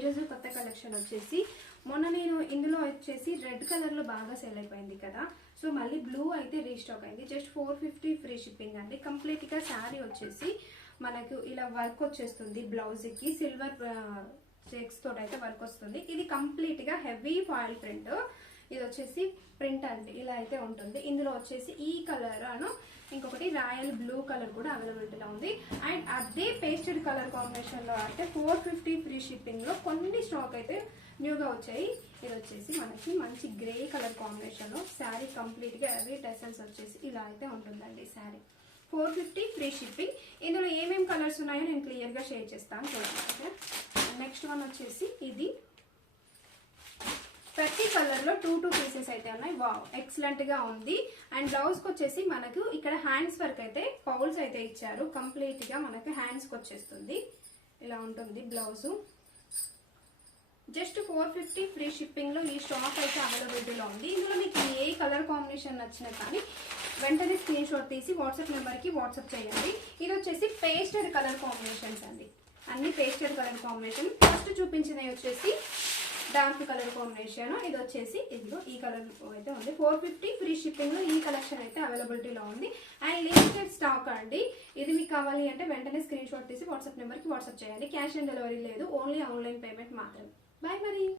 ఈరోజు కొత్త కలెక్షన్ వచ్చేసి మొన్న నేను ఇందులో వచ్చేసి రెడ్ కలర్లో బాగా సేల్ అయిపోయింది కదా. సో మళ్ళీ బ్లూ అయితే రీస్టాక్ అయింది. జస్ట్ 450 ఫ్రీ షిప్పింగ్ అండి. కంప్లీట్గా శారీ వచ్చేసి మనకు ఇలా వర్క్ వచ్చేస్తుంది. బ్లౌజ్కి సిల్వర్ చెక్స్ తోటి అయితే వర్క్ వస్తుంది. ఇది కంప్లీట్గా హెవీ ఫాయిల్ ప్రింట్. ఇది వచ్చేసి ప్రింట్ అండి, ఇలా అయితే ఉంటుంది. ఇందులో వచ్చేసి ఈ కలర్ అను ఇంకొకటి రాయల్ బ్లూ కలర్ కూడా అవైలబిలిటీలో ఉంది. అండ్ అదే పేస్టెడ్ కలర్ కాంబినేషన్లో అయితే 450 ఫ్రీ షిప్పింగ్లో కొన్ని స్టాక్ అయితే న్యూగా వచ్చాయి. ఇది వచ్చేసి మనకి మంచి గ్రే కలర్ కాంబినేషన్లో శారీ కంప్లీట్గా అవే టెసల్స్ వచ్చేసి ఇలా అయితే ఉంటుందండి. Sari 450 free shipping. ఇందులో ఏమేమి కలర్స్ ఉన్నాయో నేను క్లియర్గా షేర్ చేస్తాను చూడండి. నెక్స్ట్ వన్ వచ్చేసి ఇది ప్రతి కలర్ లో 2 పీసెస్ అయితే ఉన్నాయి. వావ్, ఎక్సలెంట్ గా ఉంది. అండ్ బ్లౌజ్ కి వచ్చేసి మనకు ఇక్కడ హ్యాండ్స్ వర్క్ అయితే పౌల్స్ అయితే ఇచ్చారు. కంప్లీట్ గా మనకు హ్యాండ్స్ కి వచ్చేస్తుంది. ఇలా ఉంటుంది బ్లౌజ్. జస్ట్ 450 ఫ్రీ షిప్పింగ్ లో ఈ స్టాక్ అయితే అవైలబిలిటీలో ఉంది. ఇందులో మీకు ఏ కలర్ కాంబినేషన్ నచ్చినా కానీ వెంటనే స్క్రీన్ షాట్ తీసి వాట్సాప్ నెంబర్ కి వాట్సాప్ చేయండి. ఇది వచ్చేసి పేస్టెడ్ కలర్ కాంబినేషన్స్ అండి. అన్ని పేస్టెడ్ కలర్ కాంబినేషన్. ఫస్ట్ చూపించినవి వచ్చేసి డార్క్ కలర్ కాంబినేషన్. ఇది వచ్చేసి ఇదిగో ఈ కలర్ అయితే ఉంది. 450 ఫ్రీ షిప్పింగ్ లో ఈ కలెక్షన్ అయితే అవైలబిలిటీలో ఉంది. అండ్ లిమిటెడ్ స్టాక్ అండి. ఇది మీకు కావాలి అంటే వెంటనే స్క్రీన్ షాట్ తీసి వాట్సాప్ నెంబర్ కి వాట్సాప్ చేయండి. క్యాష్ ఆన్ డెలివరీ లేదు, ఓన్లీ ఆన్లైన్ పేమెంట్ మాత్రమే. బాయ్ మరి.